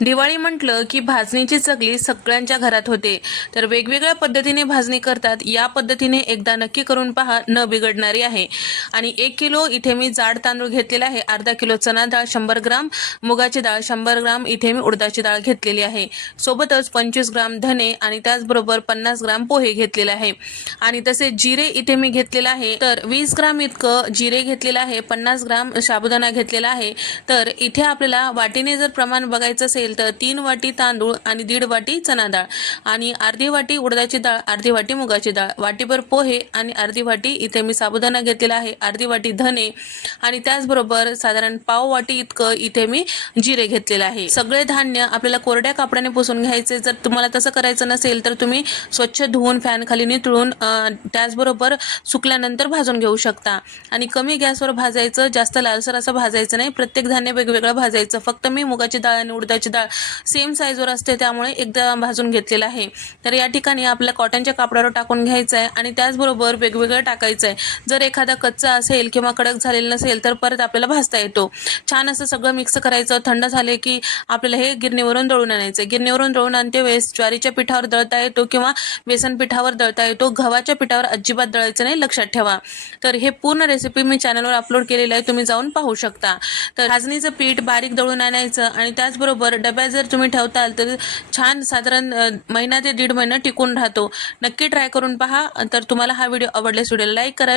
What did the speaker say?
दिवाळी म्हटलं की भाजणीची चगली सगळ्यांच्या घरात होते. तर वेगवेगळ्या पद्धतीने भाजणी करतात. या पद्धतीने एकदा नक्की करून पहा, न बिघडणारी आहे. आणि 1 किलो इथे मी जाड तांदूळ घेतलेला आहे. अर्धा किलो चना डाळ, 100 ग्राम मुगाची डाळ, 100 ग्राम इथे मी उडदाची डाळ घेतलेली आहे. सोबतच 25 ग्राम धने आणि त्याचबरोबर 50 ग्राम पोहे घेतलेले आहे. आणि तसे जिरे इथे मी घेतलेला आहे. तर 20 ग्राम इतकं जिरे घेतलेलं आहे. 50 ग्राम साबुदाणा घेतलेला आहे. तर इथे आपल्याला वाटीने जर प्रमाण बघायचं असेल तर 3 वाटी तांदूळ आणि 1.5 वाटी चना डाळ आणि अर्धी वाटी उडदाची डाळ, अर्धी वाटी मुगाची डाळ, वाटीभर पोहे आणि अर्धी वाटी इथे मी साबुदाणा घेतलेला आहे, अर्धी वाटी धने आणि त्याचबरोबर साधारण पाव वाटी इतकं इथे मी जिरे घेतलेलं आहे. सगळे धान्य आपल्याला कोरड्या कापडाने पुसून घ्यायचे. जर तुम्हाला तसं करायचं नसेल तर तुम्ही स्वच्छ धुवून फॅन खाली नितळून त्याचबरोबर सुकल्यानंतर भाजून घेऊ शकता. आणि कमी गॅसवर भाजायचं, जास्त लालसर असं भाजायचं नाही. प्रत्येक धान्य वेगवेगळं भाजायचं. फक्त मी मुगाची डाळ आणि उडदाची डाळ सेम साईजवर असते त्यामुळे एकदा भाजून घेतलेलं आहे. तर या ठिकाणी आपल्याला कॉटनच्या कापडावर टाकून घ्यायचं आहे आणि त्याचबरोबर वेगवेगळं टाकायचं आहे. जर एखादा कच्चा असेल किंवा कडक झालेला नसेल तर परत आपल्याला भाजता येतो. छान असं सगळं मिक्स करायचं. थंड झाले की आपल्याला हे गिरणीवरून दळून आणायचं. गिरणीवरून दळून आणते वेळेस ज्वारीच्या पिठावर दळता येतो किंवा बेसन पिठावर दळता येतो. गव्हाच्या पिठावर अजिबात दळायचं नाही, लक्षात ठेवा. तर हे पूर्ण रेसिपी मी चॅनलवर अपलोड केलेलं आहे, तुम्ही जाऊन पाहू शकता. तर भाजणीचं पीठ बारीक दळून आणायचं आणि त्याचबरोबर डब्यात जर तुम्ही ठेवताल तर छान साधारण महिना ते 1.5 महिना टिकून राहतो. नक्की ट्राय करून पहा. तर तुम्हाला हा व्हिडिओ आवडल्यास व्हिडिओला लाईक करा,